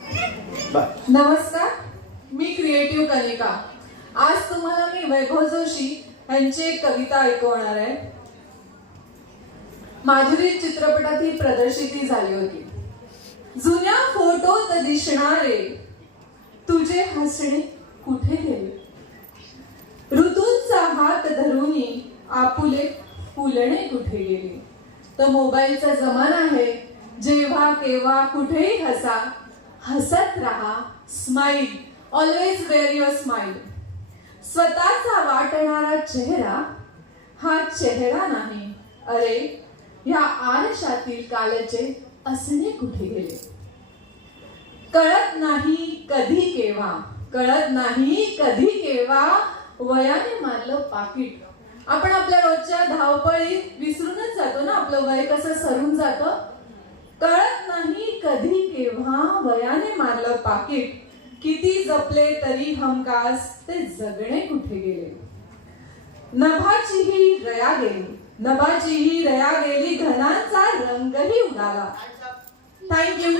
नमस्कार, मी क्रिएटिव्ह कनिका। आज तुम्हाला मी वैभव जोशी यांची एक कविता ऐकवणार आहे। माधुरी चित्रपटात ही प्रदर्शिती झाली होती। जुन्या फोटोत दिसणारे तुझे हसणे कुठे गेले, ऋतूंचा हात धरूनी आपुले फुलणे कुठे गेले। तो मोबाईलचा जमाना आहे, जेव्हा केव्हा कुठेही हसा, हसत रहा, smile, always wear your smile. स्वतःचा वाटणारा चेहरा हा चेहरा नाही, अरे या आरशातील कालचे असणे कुठे गेले। कळत नाही कधी केव्हा, कळत नाही कधी केव्हा वयाने मारलं पाकिट। आपण आपल्या रोजच्या धावपळीत विसरूनच जातो ना, आपलं वय कसं सरून जातं। कळत नाही कधी केव्हा वयाने मारलं पाकिट, किती जपले तरी हमखास ते जगणे कुठे गेले। नभाचीही रया गेली, नभाचीही रया गेली, घनांचा रंगही उडाला। थँक्यू।